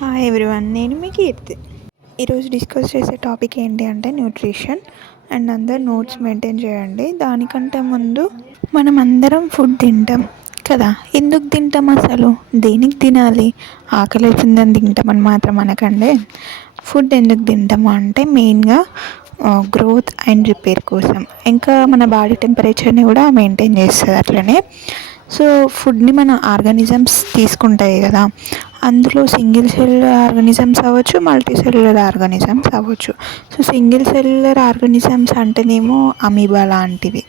Hi everyone, నేను మీ కీర్తి. ఈరోజు discuss చేసే టాపిక్ ఏంటి అంటే న్యూట్రిషన్. అండ్ అందరు నోట్స్ మెయింటైన్ చేయండి. దానికంటే ముందు మనం అందరం ఫుడ్ తింటాం కదా. ఎందుకు తింటాం అసలు? దేనికి తినాలి? ఆకలి అవుతుందని తింటామని మాత్రం అనకండి. ఫుడ్ ఎందుకు తింటాము అంటే మెయిన్గా గ్రోత్ అండ్ రిపేర్ కోసం, ఇంకా మన బాడీ టెంపరేచర్ని కూడా మెయింటైన్ చేస్తుంది అట్లనే. సో ఫుడ్ని మన ఆర్గానిజమ్స్ తీసుకుంటాయి కదా, అందులో సింగిల్ సెల్యులర్ ఆర్గానిజమ్స్ అవ్వచ్చు, మల్టీ సెల్యులర్ ఆర్గానిజమ్స్ అవ్వచ్చు. సో సింగిల్ సెల్యులర్ ఆర్గానిజమ్స్ అంటేనేమో అమీబా లాంటివి,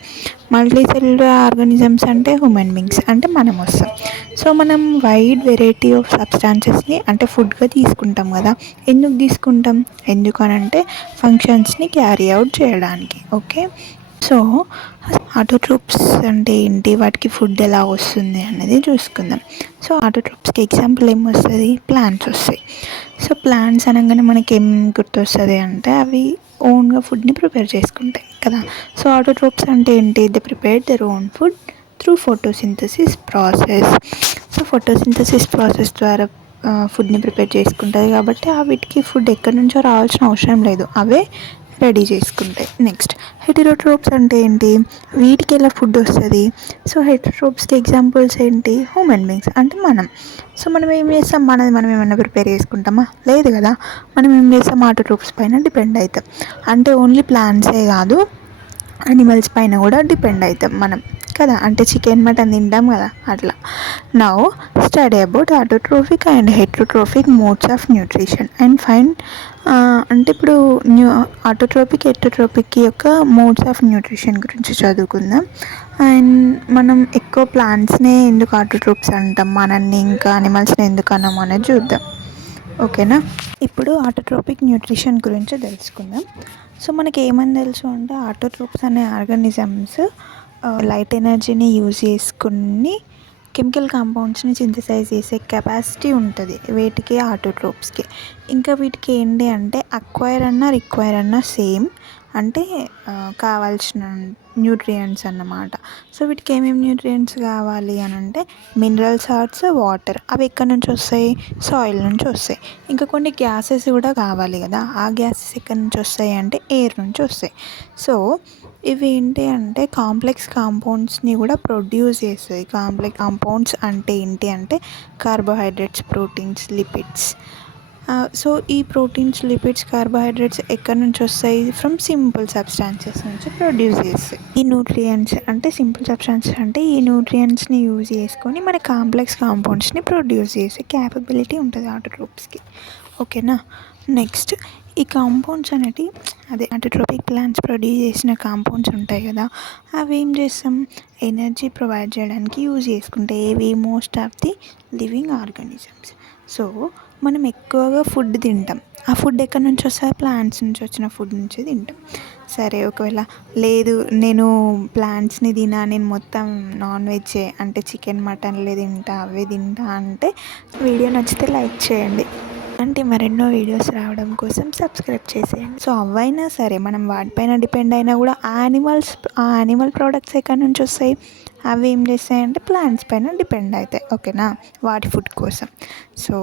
మల్టీ సెల్యులర్ ఆర్గానిజమ్స్ అంటే హ్యూమన్ బీయింగ్స్ అంటే మనం వస్తాం. సో మనం వైడ్ వెరైటీ ఆఫ్ సబ్స్టాన్సెస్ని అంటే ఫుడ్గా తీసుకుంటాం కదా. ఎందుకు తీసుకుంటాం? ఎందుకనంటే ఫంక్షన్స్ని క్యారీ అవుట్ చేయడానికి. ఓకే, సో ఆటోట్రోప్స్ అంటే ఏంటి, వాటికి ఫుడ్ ఎలా వస్తుంది అనేది చూసుకుందాం. సో ఆటోట్రోప్స్కి ఎగ్జాంపుల్ ఏమొస్తుంది? ప్లాంట్స్ వస్తాయి. సో ప్లాంట్స్ అనగానే మనకి ఏం గుర్తొస్తుంది అంటే అవి ఓన్గా ఫుడ్ని ప్రిపేర్ చేసుకుంటాయి కదా. సో ఆటోట్రోప్స్ అంటే ఏంటి? They prepare their own food through photosynthesis process. So photosynthesis process ద్వారా ఫుడ్ని ప్రిపేర్ చేసుకుంటుంది కాబట్టి వీటికి ఫుడ్ ఎక్కడి నుంచో రావాల్సిన అవసరం లేదు, అవే రెడీ చేసుకుంటాయి. నెక్స్ట్ హెటెరోట్రోప్స్ అంటే ఏంటి? వీటికి ఎలా ఫుడ్ వస్తుంది? సో హెటెరోట్రోప్స్కి ఎగ్జాంపుల్స్ ఏంటి? హ్యూమన్ బీయింగ్స్ అంటే మనం. సో మనం ఏం చేస్తాం? మనం ఏమైనా ప్రిపేర్ చేసుకుంటామా? లేదు కదా. మనం ఏం చేస్తాం? ఆటోట్రోప్స్ పైన డిపెండ్ అవుతాం. అంటే ఓన్లీ ప్లాంట్సే కాదు, అనిమల్స్ పైన కూడా డిపెండ్ అవుతాం మనం కదా. అంటే చికెన్ మటన్ తింటాం కదా అట్లా. Now study about autotrophic and heterotrophic modes of nutrition and find అంటే ఇప్పుడు ఆటోట్రోపిక్ హెటెరోట్రోపిక్ యొక్క మోడ్స్ ఆఫ్ న్యూట్రిషన్ గురించి చదువుకుందాం. అండ్ మనం ఎక్కువ ప్లాంట్స్నే ఎందుకు ఆటోట్రోప్స్ అంటాం, మనల్ని ఇంకా అనిమల్స్ని ఎందుకు అన్నాము అనేది చూద్దాం. ఓకేనా. ఇప్పుడు ఆటోట్రోపిక్ న్యూట్రిషన్ గురించి తెలుసుకుందాం. సో మనకి ఏమని తెలుసు అంటే ఆటోట్రోప్స్ అనే ఆర్గానిజమ్స్ లైట్ ఎనర్జీని యూజ్ చేసుకుని కెమికల్ కాంపౌండ్స్ని సింథసైజ్ చేసే కెపాసిటీ ఉంటుంది వీటికి, ఆటోట్రోప్స్కి. ఇంకా వీటికి ఏంటి అంటే అక్వైర్ అన్నా రిక్వైర్ అన్నా సేమ్, అంటే కావాల్సిన న్యూట్రియంట్స్ అన్నమాట. సో వీటికి ఏమేమి న్యూట్రియంట్స్ కావాలి అని అంటే మినరల్ సాల్ట్స్, వాటర్. అవి ఎక్కడి నుంచి వస్తాయి? సాయిల్ నుంచి వస్తాయి. ఇంకా కొన్ని గ్యాసెస్ కూడా కావాలి కదా. ఆ గ్యాసెస్ ఎక్కడి నుంచి వస్తాయి అంటే ఎయిర్ నుంచి వస్తాయి. సో ఇవి ఏంటి అంటే కాంప్లెక్స్ కాంపౌండ్స్ని కూడా ప్రొడ్యూస్ చేస్తాయి. కాంప్లెక్స్ కాంపౌండ్స్ అంటే ఏంటి అంటే కార్బోహైడ్రేట్స్, ప్రోటీన్స్, లిపిడ్స్. సో ఈ ప్రోటీన్స్, లిపిడ్స్, కార్బోహైడ్రేట్స్ ఎక్కడి నుంచి వస్తాయి? ఫ్రమ్ సింపుల్ సబ్స్టాన్సెస్ నుంచి ప్రొడ్యూస్ చేస్తాయి. ఈ న్యూట్రియంట్స్ అంటే సింపుల్ సబ్స్టాన్సెస్ అంటే ఈ న్యూట్రియంట్స్ని యూజ్ చేసుకొని మన కాంప్లెక్స్ కాంపౌండ్స్ని ప్రొడ్యూస్ చేసే క్యాపబిలిటీ ఉంటుంది ఆటోట్రోప్స్కి. ఓకేనా. నెక్స్ట్ ఈ కాంపౌండ్స్ అనేవి అదే ఆటోట్రోపిక్ ప్లాంట్స్ ప్రొడ్యూస్ చేసిన కాంపౌండ్స్ ఉంటాయి కదా, అవి ఏం చేస్తాం? ఎనర్జీ ప్రొవైడ్ చేయడానికి యూజ్ చేసుకుంటాయి. ఏవి? Most of the living organisms. So మనం ఎక్కువగా ఫుడ్ తింటాం. ఆ ఫుడ్ ఎక్కడి నుంచి వస్తుంది? ప్లాంట్స్ నుంచి వచ్చిన ఫుడ్ నుంచి తింటాం. సరే, ఒకవేళ లేదు నేను ప్లాంట్స్ని నేను మొత్తం నాన్ వెజ్జే అంటే చికెన్ మటన్లే తింటా, అవే తింటా అంటే వీడియో నచ్చితే లైక్ చేయండి. అంటే మరెన్నో వీడియోస్ రావడం కోసం సబ్స్క్రైబ్ చేసేయండి. సో అవైనా సరే మనం వాటిపైన డిపెండ్ అయినా కూడా ఆ యానిమల్ ప్రోడక్ట్స్ ఎక్కడి నుంచి వస్తాయి? అవి ఏం చేస్తాయంటే ప్లాంట్స్ పైన డిపెండ్ అవుతాయి. ఓకేనా, వాటి ఫుడ్ కోసం. సో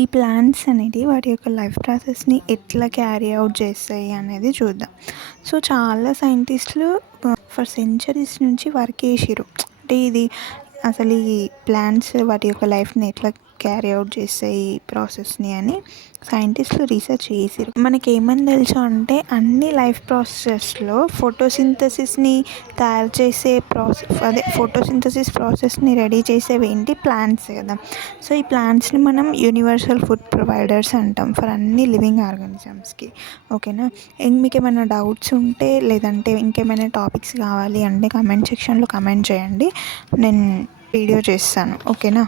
ఈ ప్లాంట్స్ అనేది వాటి యొక్క లైఫ్ ప్రాసెస్ని ఎట్లా క్యారీ అవుట్ చేస్తాయి అనేది చూద్దాం. సో చాలా సైంటిస్టులు ఫర్ సెంచరీస్ నుంచి వర్క్ చేసిర్రు. అంటే ఇది అసలు ఈ ప్లాంట్స్ వాటి యొక్క లైఫ్ని ఎట్లా క్యారీ అవుట్ చేస్తాయి ఈ ప్రాసెస్ని అని సైంటిస్టులు రీసెర్చ్ చేసిర్రు. మనకి ఏమని తెలుసు అంటే అన్ని లైఫ్ ప్రాసెస్లో ఫోటోసింథసిస్ని తయారు చేసే ఫోటోసింథసిస్ ప్రాసెస్ని రెడీ చేసేవి ఏంటి? ప్లాంట్స్ కదా. సో ఈ ప్లాంట్స్ని మనం యూనివర్సల్ ఫుడ్ ప్రొవైడర్స్ అంటాం ఫర్ అన్ని లివింగ్ ఆర్గానిజమ్స్కి. ఓకేనా. మీకు ఏమైనా డౌట్స్ ఉంటే లేదంటే ఇంకేమైనా టాపిక్స్ కావాలి అంటే కమెంట్ సెక్షన్లో కమెంట్ చేయండి, నేను వీడియో చేస్తాను. ఓకేనా.